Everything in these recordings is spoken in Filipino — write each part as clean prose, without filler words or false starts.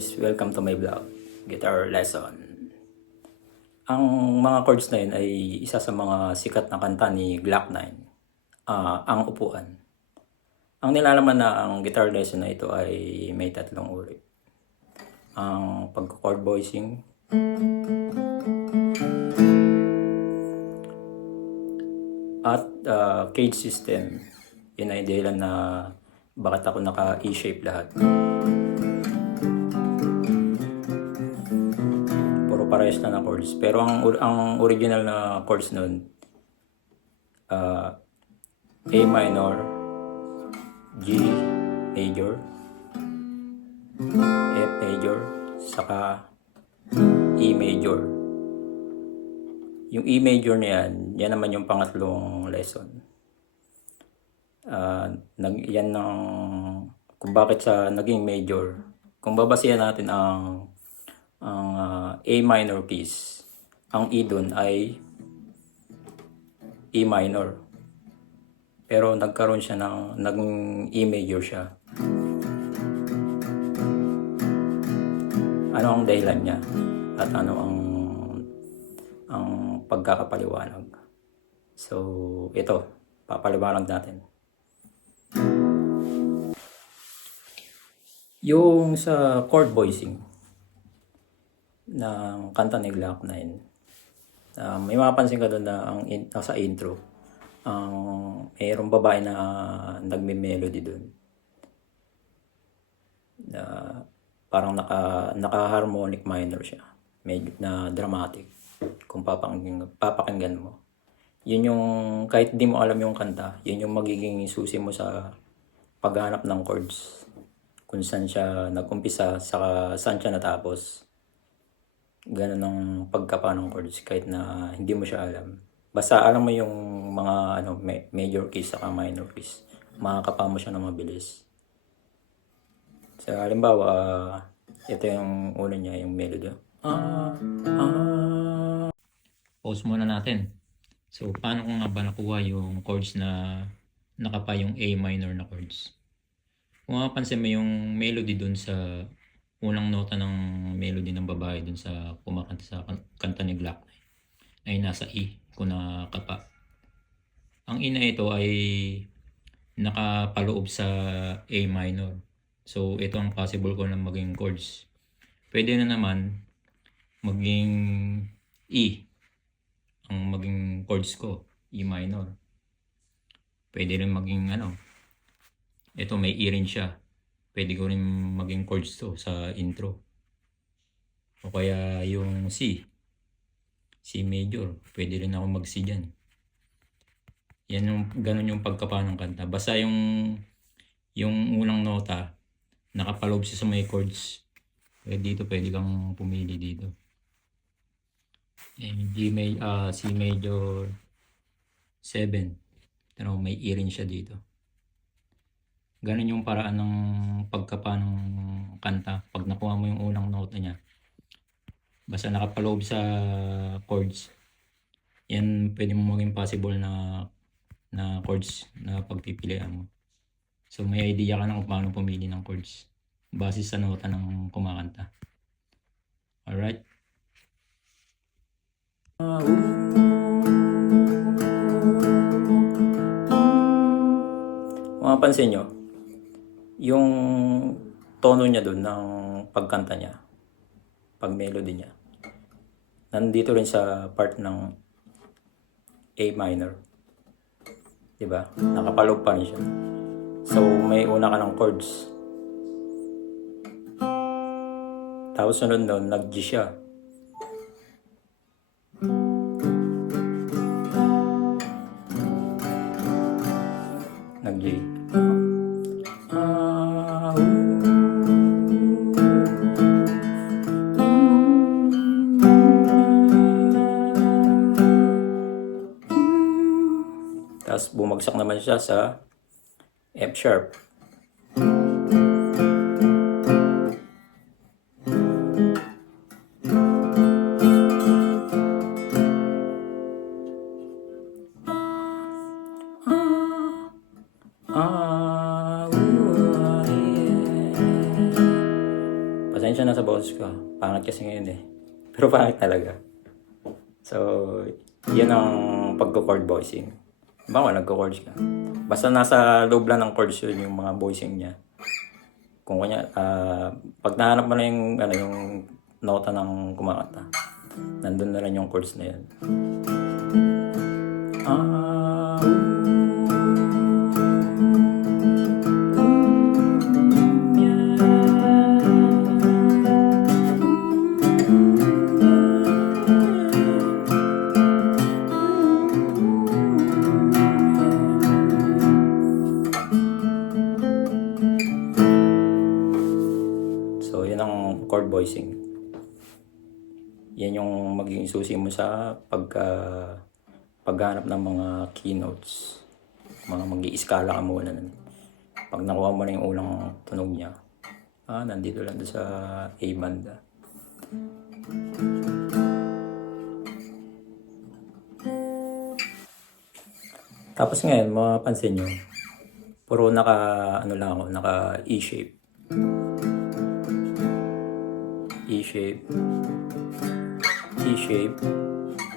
guys, welcome to my vlog, Guitar Lesson. Ang mga chords na yun ay isa sa mga sikat na kanta ni Glock 9, Ang Upuan. Ang nilalaman na ang guitar lesson na ito ay may tatlong uri. Ang pagko-chord voicing, at cage system. Yun ay dahilan na bakit ako naka-E-shape lahat. Parehas na chords. Pero ang original na chords nun, A minor, G major, F major, saka E major. Yung E major na yan naman yung pangatlong lesson. Yan ng kung bakit sa naging major. Kung babasihan natin ang A minor keys, ang E dun ay E minor. Pero nagkaroon siya naging E major siya. Ano ang dahilan niya? At ano ang pagkakapaliwanag? So, ito, papaliwanag natin. Yung sa chord voicing ng kanta ni Glock 9, may mapapansin ka doon na sa intro, mayroong babae na nagme-melody doon, na parang naka-harmonic minor siya, medyo na dramatic. Kung papakinggan mo, yun yung kahit di mo alam yung kanta, yun yung magiging susi mo sa paghanap ng chords, kung saan siya nag-umpisa, saka saan siya natapos. Ganun ang pagkapa ng chords kahit na hindi mo siya alam. Basta alam mo yung mga major keys at minor keys, makakapa mo siya na mabilis. So halimbawa, ito yung una niya, yung melody. Pause muna natin. So paano ko nga ba nakuha yung chords na nakapa yung A minor na chords? Kung mapapansin mo yung melody dun sa unang nota ng melody ng babae dun sa kumakanta sa kanta ni Glock ay nasa E kung nakapa. Ang E na ito ay nakapaloob sa A minor. So ito ang possible ko na maging chords. Pwede na naman maging E ang maging chords ko, E minor. Pwede rin maging ito may E rin siya. Pwede ko rin maging chords to sa intro. O kaya yung C major, pwede rin ako mag-C dyan. Yan ganun yung pagkapa ng kanta. Basta yung unang nota, nakapaloob siya sa may chords. Kaya dito pwede kang pumili dito. C major 7. Pero may E rin siya dito. Ganun yung paraan ng pagkapa ng kanta. Pag nakuha mo yung unang nota niya, basta nakapaloob sa chords, yan pwede mo maging possible na chords na pagpipilian mo. So may idea ka na kung paano pumili ng chords base sa nota ng kumakanta. Alright? Mapapansin nyo yung tono niya doon ng pagkanta niya, pag melody niya, nandito rin sa part ng A minor, diba? Nakapaloob pa rin siya. So may una ka ng chords, tapos sunod nun nag-G siya, nag-G. Tapos bumagsak naman siya sa F sharp. Pasensya na sa boses ko. Pangit kasi ngayon eh. Pero pangit talaga. So, yan ang pagko-chord voicing. Baka nagko-chords ka. Basta nasa loob lang ng chords yun yung mga voicing niya. Kung kanya, pag nahanap mo na yung, yung nota ng kumakanta, nandun na rin yung chords na yun. So, yan ang chord voicing. Yan yung magiging susi mo sa paghanap ng mga keynotes. Mag-i-skala ka muna. Pag nakuha mo na yung unang tunog niya, nandito lang sa A banda. Tapos ngayon, mapapansin nyo, puro naka E shape. E shape, E shape,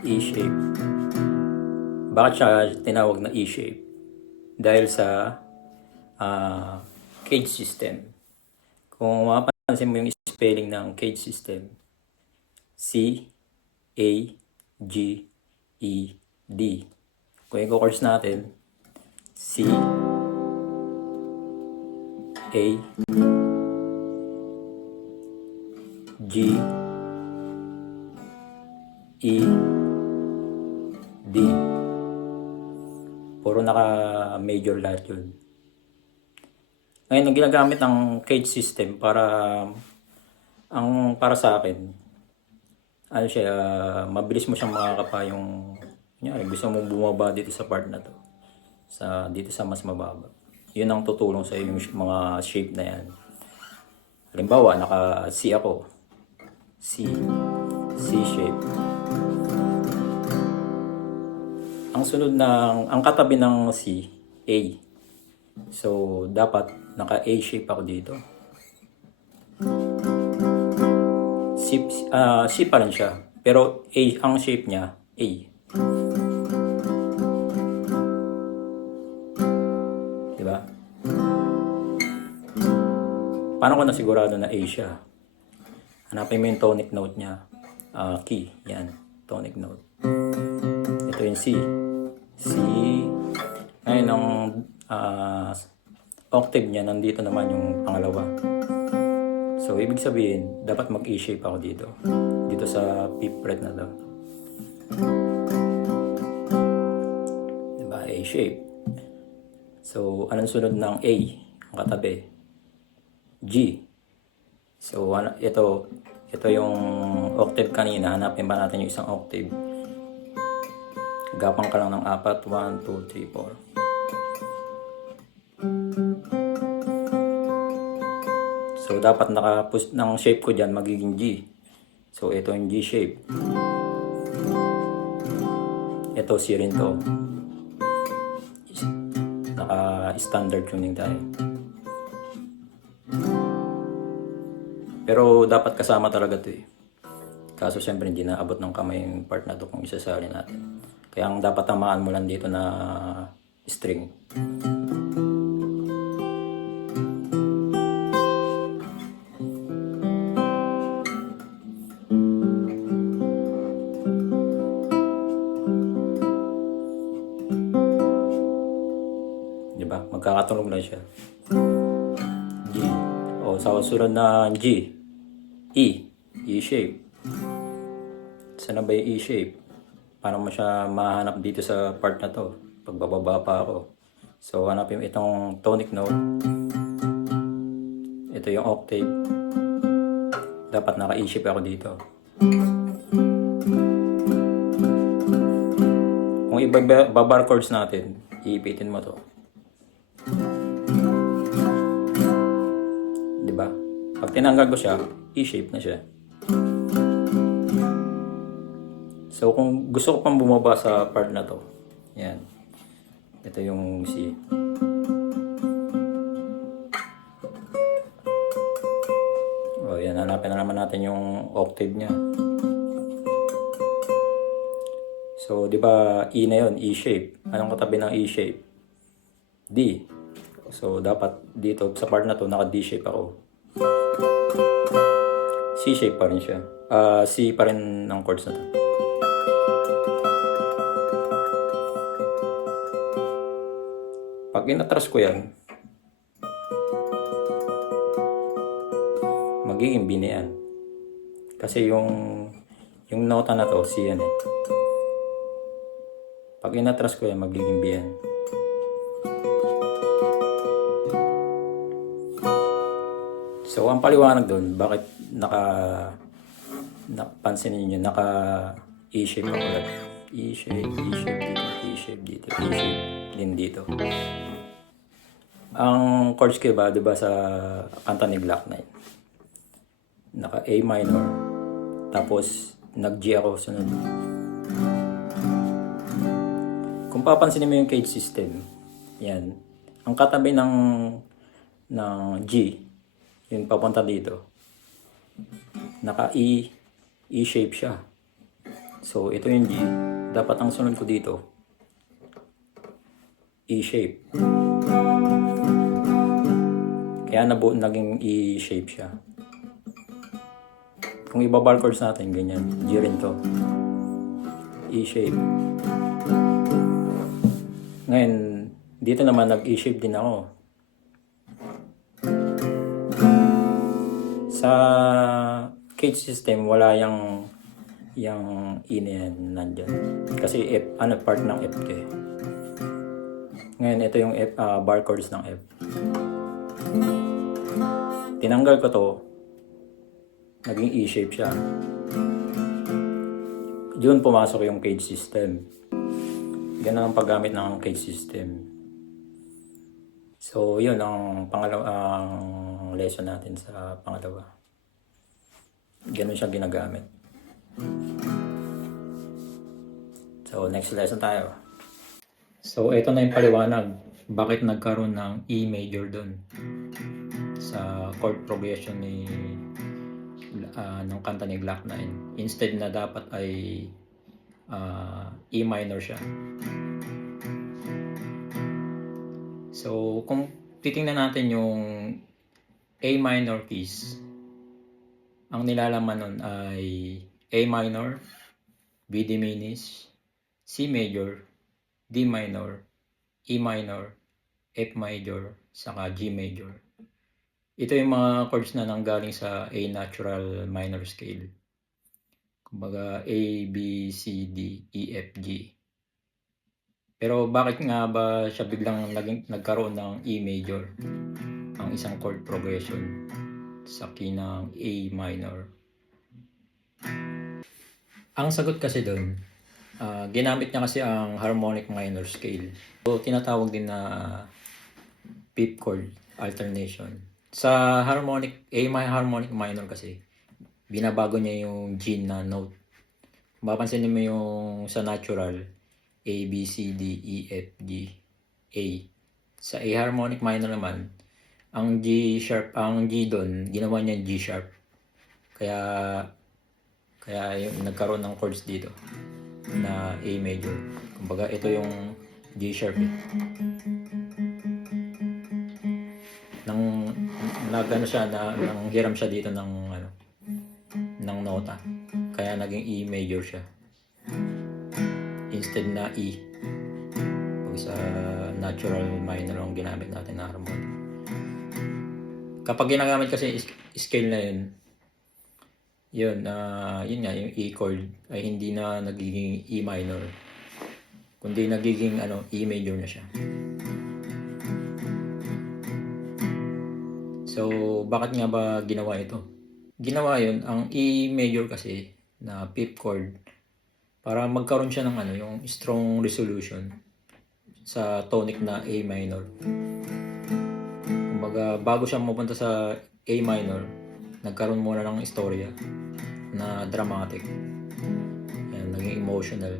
E shape. Bakit siya tinawag na E shape? Dahil sa cage system. Kung mapapansin mo yung spelling ng cage system, C, A, G, E, D. Kung i-course natin, C, A, G, E, D. Puro naka-major lahat yun. Ngayon, ang ginagamit ng cage system para sa akin, mabilis mo siyang makakapa yung, gusto mong bumaba dito sa part na to. Dito sa mas mababa. Yun ang tutulong sa yung mga shape na yan. Halimbawa, naka-C ako. C shape. Ang katabi ng C, A. So, dapat naka-A shape ako dito. C pa rin siya. Pero ang shape niya, A. Diba? Paano ko nasigurado na A siya? Hanapin mo yung tonic note niya. Key. Yan. Tonic note. Ito yung C. C. Ngayon, ang octave niya, nandito naman yung pangalawa. So, ibig sabihin, dapat mag-E shape ako dito. Dito sa 5th fret na to. Diba? A shape. So, anong sunod ng A? Ang katabi. G. So, ito yung octave kanina. Hanapin pa natin yung isang octave. Gapang ka lang ng 4. 1, 2, 3, 4. So, dapat naka-push ng shape ko dyan, magiging G. So, ito yung G shape. Ito, C rin to. Naka-standard tuning tayo. Pero, dapat kasama talaga to eh. Kaso, syempre, hindi naabot ng kamay yung part na to kung isasali natin. Kaya, ang dapat tamaan mo lang dito na string. Diba? Magkakatunog lang siya. G. O, sa susunod na G. E. E shape. Saan na ba yung E shape? Paano mo siya mahanap dito sa part na to? Pagbababa pa ako. So, hanapin itong tonic note. Ito yung octave. Dapat naka-E shape ako dito. Kung iba-bar chords natin, iipitin mo to. Diba? Pag tinanggal ko siya, E-shape na siya. So, kung gusto ko pang bumaba sa part na to, yan. Ito yung C. O, yan. Yan, hanapin na naman natin yung octave niya. So, di ba E na yun, E shape. Anong katabi ng E shape? D. So, dapat dito sa part na to, naka D shape ako. C shape pa rin siya. C pa rin ang chords na to. Pag inatras ko yan, magiging B na yan. Kasi yung nota na to, C yan eh. Pag inatras ko yan, magiging B yan. So, ang paliwanag doon, bakit napansin niyo naka E shape ako ulit. E shape dito, E shape dito, E shape din dito. Ang chords ko ba, 'di ba sa kanta ni Glock 9? Naka A minor. Tapos nag-G ako sunod. Kung papansinin mo yung cage system, yan. Ang katabi ng G, yung papunta dito. Naka E shape siya. So ito yung G. Dapat ang sunod ko dito E shape. Kaya naging E shape siya. Kung iba-bar chords natin, ganyan. G rin to. E shape. Ngayon, dito naman nag-E shape din ako. Sa cage system, wala yung E na yan nandyan. Kasi F, part ng F ko eh. Ngayon, ito yung F, bar chords ng F. Tinanggal ko to, naging E shape siya. Doon pumasok yung cage system. Ganun ang paggamit ng cage system. So, yun ang ang lesson natin sa pangalawa. Ganun siya ginagamit. So, next lesson tayo. So, ito na yung paliwanag. Bakit nagkaroon ng E major doon sa chord progression ng kanta ni Glock 9. Instead na dapat ay E minor siya. So, kung titingnan natin yung A minor keys, ang nilalaman nun ay A minor, B diminished, C major, D minor, E minor, F major, saka G major. Ito yung mga chords na nanggaling sa A natural minor scale. Kumbaga A, B, C, D, E, F, G. Pero bakit nga ba siya biglang nagkaroon ng E major? Ang isang chord progression sa key ng A minor. Ang sagot kasi doon, ginamit niya kasi ang harmonic minor scale. So, tinatawag din na fifth chord alternation. Sa harmonic minor kasi, binabago niya yung G na note. Mapapansin mo yung sa natural, A, B, C, D, E, F, G, A. Sa A harmonic minor naman, ang G doon, ginawa niya G sharp. Kaya yung nagkaroon ng chords dito na A major. Kumbaga ito yung G sharp eh. Nagano siya nanghiram siya dito ng nota. Kaya naging E major siya. Instead na E. Pag sa natural minor ang ginamit natin na harmonic. Kapag ginagamit kasi scale na yun nga, yung E chord ay hindi na nagiging E minor, kundi nagiging E major na siya. So, bakit nga ba ginawa ito? Ginawa yun, ang E major kasi na fifth chord, para magkaroon siya ng yung strong resolution sa tonic na A minor. Kumbaga, bago siya mapunta sa A minor, nagkaroon muna ng istorya na dramatic. Yan, naging emotional.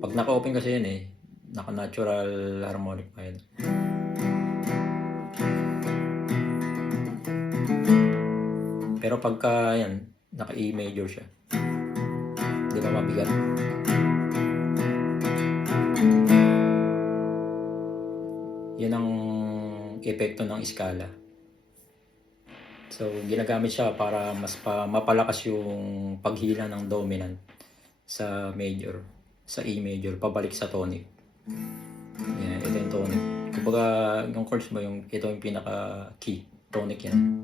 Pag naka-open kasi yan naka-natural harmonic minor. Pero pagka yan, naka E major siya, di ba mabigat? Yun ang epekto ng skala. So, ginagamit siya para mapalakas yung paghila ng dominant sa major, sa E major, pabalik sa tonic. Yan, ito yung tonic. Kumbaga, yung chords mo, ito yung pinaka-key. Tonic yan.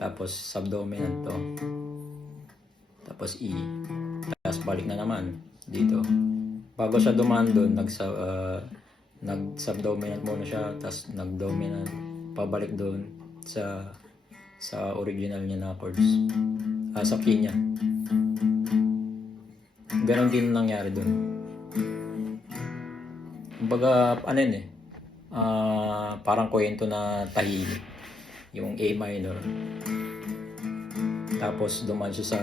Tapos, subdominant to. Tapos, E. Tapos, balik na naman dito. Bago siya dumaan doon, nag-subdominant muna siya, tapos nag-dominant, pabalik doon sa original niya na chords, sa key niya. Ganon din nangyari doon. Kumbaga, ano yun parang kwento na tahimik yung A minor, tapos dumaan siya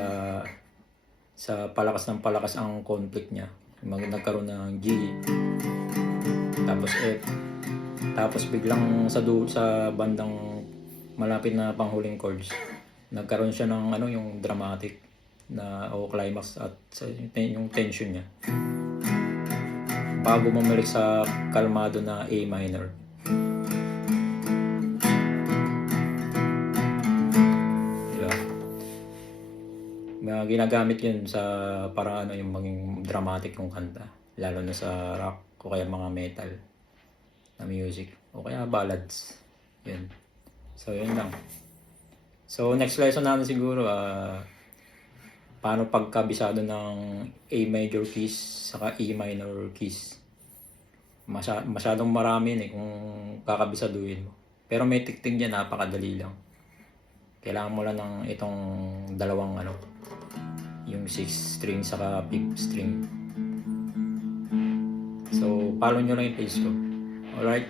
sa palakas ng palakas ang conflict niya. Nagkaroon ng G, tapos F, tapos biglang sa bandang malapit na panghuling chords, nagkaroon siya ng yung dramatic na o climax at yung tension niya bago bumalik sa kalmado na A minor. Diba? Ginagamit yun para yung maging dramatic yung kanta, lalo na sa rock o kaya mga metal na music o kaya ballads. Yun. So yun lang. So next lesson natin siguro paano pagkabisado ng A major keys saka E minor keys. Masyadong marami kung kakabisaduhin mo. Pero may tiktik dyan, napakadali lang. Kailangan mo lang ng itong dalawang yung 6th string saka 5th string. So follow nyo lang yung page ko. Alright?